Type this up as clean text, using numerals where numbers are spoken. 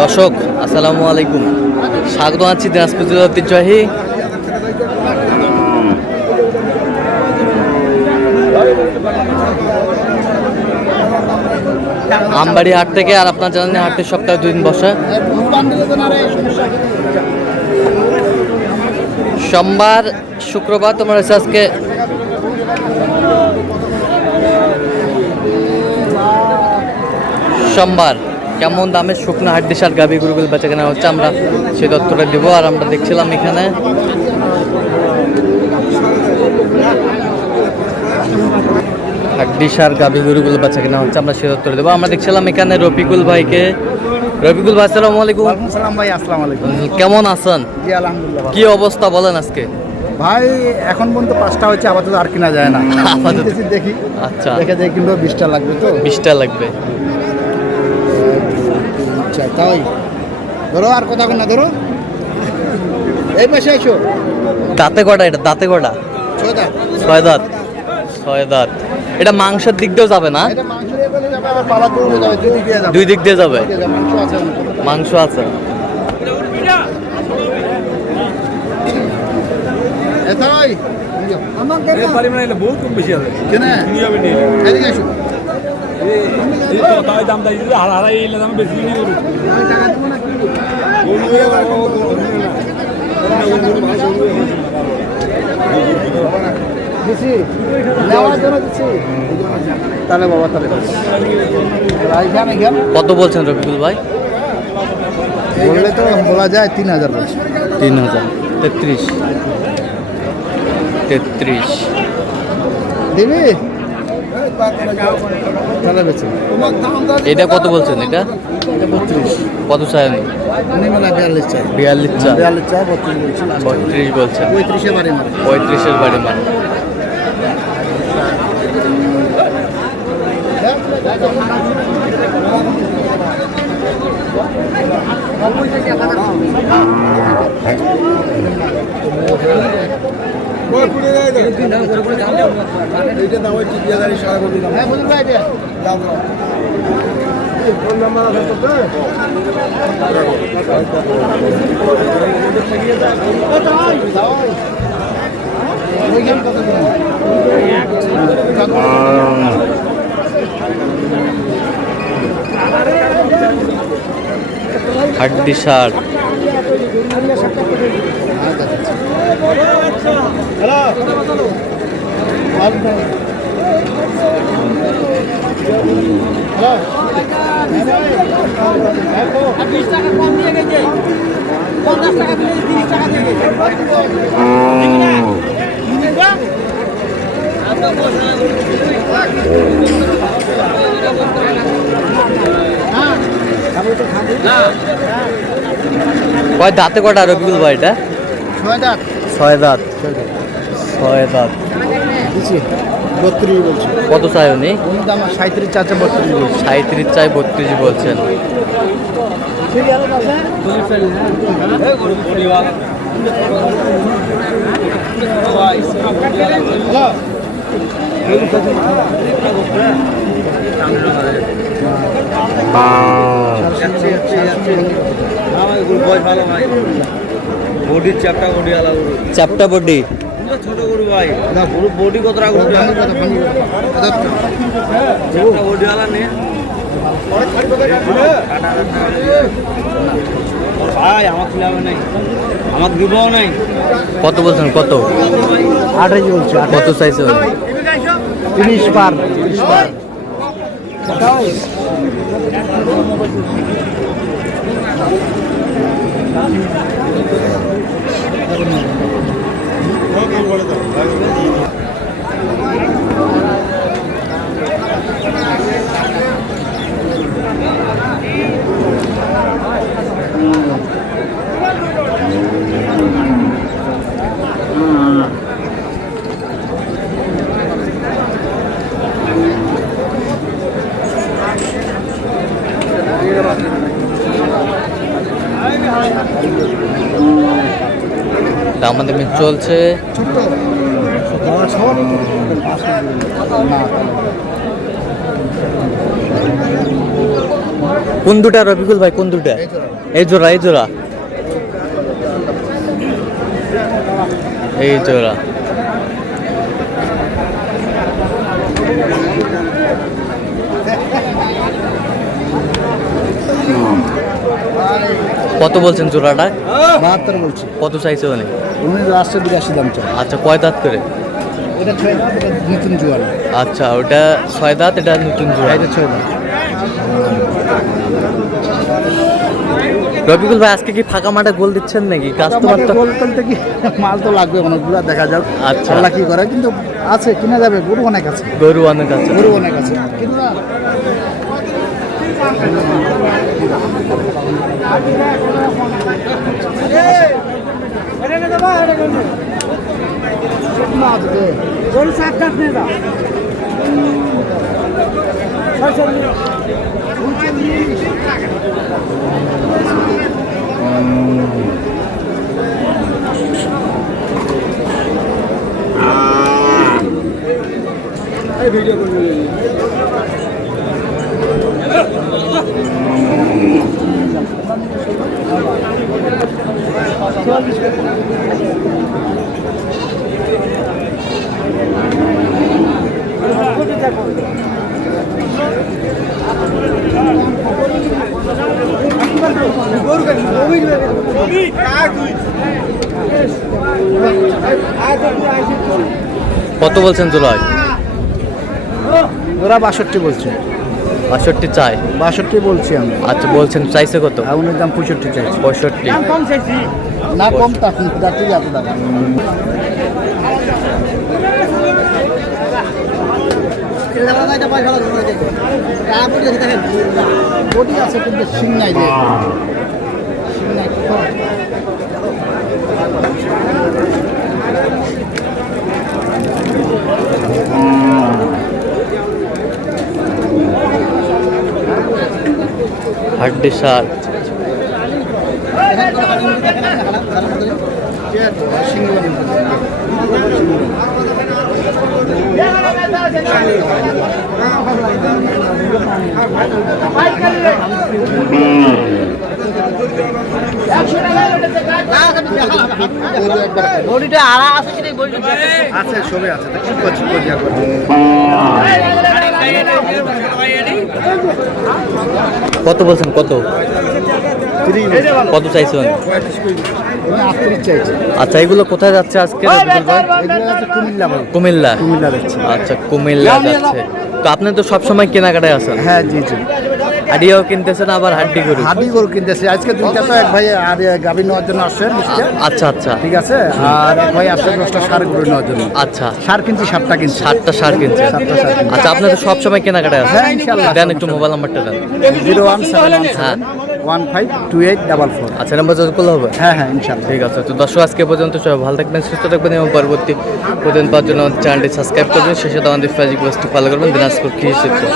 দর্শক আসসালামু আলাইকুম, স্বাগত আছি দিনাজপুর জেলার ঐতিহ্যবাহী আমবাড়ি হাট থেকে। আর আপনার জানেন হাটের সপ্তাহে 2 দিন বসে, সোমবার শুক্রবার। তোমার হচ্ছে আজকে সোমবার। কেমন দামের শুকনো হাড্ডি সার গাভী গরুগুলো বেচা কেনা হচ্ছে, আমরা সেই তথ্যটা দেবো। আর আমরা দেখছিলাম এখানে হাড্ডি সার গাভী গরুগুলো বেচা কেনা হচ্ছে, আমরা সেই তথ্যটা দেবো। আমরা দেখছিলাম এখানে রফিকুল ভাইকে। রফিকুল ভাই আসসালামু আলাইকুম। সালাম ভাই, আসসালামু আলাইকুম। কেমন আছেন? জি আলহামদুলিল্লাহ। কি অবস্থা বলেন আজকে? ভাই এখন পর্যন্ত 5টা হচ্ছে, আপাতত আর কিনা যায় না। আপাতত দেখি, আচ্ছা, দেখে দেখি কিন্তু 20টা লাগবে। তো 20টা লাগবে। আচ্ছা তাই ধরো, আর কথা কোন না, ধরো এই পাশে আসো। দাঁতে কটা এটা? দাঁতে কটা? 6 দাঁত। 6 দাঁত। 6 দাঁত। এটা মাংসের দিক দিয়েও যাবে না? এটা মাংস দিয়ে বলে যাবে, আবার পালা করে যাবে, দুই দিক দিয়ে যাবে। মাংস আছে, মাংস আছে। এটাই আমাকে এর বাড়ি মানে এটা বহুত কম বেশি আছে কেন তুমি যাবে নি এদিকে আসো। এই তো তাই দাম তাই দিলে হারাই এই দাম বেশি নি করু টাকা দেব না কি দিছি নেওয়ার জন্য দিছি। তাহলে বাবা তাহলে রাইখান এখান কত বলছেন রফিকুল ভাই? বললে তো বলা যায় 3000 বলছি। 3000। 33 দিবি তাহলে বেচে। এটা কত বলছেন? এটা এটা 32। কত চাই? উনি মেলা 42 চাই। 42 চা। 42 চাই, 32 বলছি। 32 বলছেন। 35 এ বাড়ি মারে। 35 এর বাড়ি মান। হাড্ডি সার। কয় দাঁতে কটা রফিকুল ভাই এটা? 6 দাঁত। 6 দাঁত। 6 দাঁত। দিছি 32 বলছি। কত চাই উনি? উনি দাম 37 চাচা 32 বলছি। 37 চাই, 32 বলছেন। চ্যাপটা বডি। ছোট গরু ভাই না গরু বডি কত রাখবো বডি वाला নে ভাই আমার খিলাবে নাই, আমার দিবও নাই। কত বলছেন? কত? 28 বলছি। কত চাইছে? 30 পার। 30 পার। দামাদামি চলছে। ছোট কোন দুটা রফিকুল ভাই, কোন দুটা? এই জোড়া। এই জোড়া, এই জোড়া, এই জোড়া। কত বলছেন জোড়াটা? 72 বলছি। কত চাইছে উনি? উনি লাস্টে 82 দাম চাই। আচ্ছা, কয় দাঁত করে? এটা 6 দাম, এটা নতুন জোয়ান। আচ্ছা, ওটা 6 দাঁত, এটা নতুন জোড়া। এটা 6 দাম। রফিকুল ভাই আজকে কি ফাঁকা মাঠে গোল দিচ্ছেন নাকি? কাস্টমার তো গোল করতে কি মাল তো লাগবে অনেকগুলো, দেখা যাক আচ্ছা। আল্লাহ কি করে, কিন্তু আছে কিনা যাবে, গরু অনেক আছে, গরু অনেক আছে। গরু অনেক আছে কিন্তু না কত বলছেন জোড়ায়? ওরা 62 বলছে। 62 চাই? 62 বলছি আমি। আচ্ছা, বলছেন চাইছে কত? আগুনের দাম 65 চাইছি। 65। না কম তখন ঠিক আছে দাদা। বডি আছে কিন্তু সিং নাই যে, সিং নাই কোথাও। হাড্ডি সার। আছে সবে আছে, কি করছি করিয়া করছি। কত বলছেন? কত কত চাইছে উনি? 38 চাইছি। আচ্ছা, এগুলো কোথায় যাচ্ছে আজকে রফিকুল ভাই? এগুলো আছে কুমিল্লা ভাই। কুমিল্লা। কুমিল্লা যাচ্ছে। আচ্ছা, কুমিল্লা যাচ্ছে। তো আপনি তো সবসময় কেনাকাটায় আছেন। হ্যাঁ জি জি। হাডিয়াও কিনতেছেন, আবার হাড্ডি গরু। হাডি গরু কিনতেছে আজকে দুইটা, তো এক ভাই আর গাভী নেওয়ার জন্য আসছেন নিচে। আচ্ছা আচ্ছা ঠিক আছে, আর এক ভাই আসছে 10টা সার গরু নেওয়ার জন্য। আচ্ছা, সার কিনছি, 7টা কিনছি। 7টা সার কিনছেন। 7টা সার কিনছি। আচ্ছা, আপনি তো সবসময় কেনাকাটায় আছেন। হ্যাঁ, ইনশাআল্লাহ। দেন একটু মোবাইল নাম্বারটা দেন। 01717152844। আচ্ছা, নাম্বার যোগ করলে হবে? হ্যাঁ হ্যাঁ ইনশাআল্লাহ। ঠিক আছে। তো দর্শক, আজকে পর্যন্ত সবাই ভালো থাকবেন, সুস্থ থাকবেন এবং পরবর্তী পর্যন্ত পাওয়ার জন্য চ্যানেলটি সাবস্ক্রাইব করবেন। শেষে আমাদের ফেসবুক পেজটি ফলো করবেন। দিনাজপুর কৃষি শিক্ষক।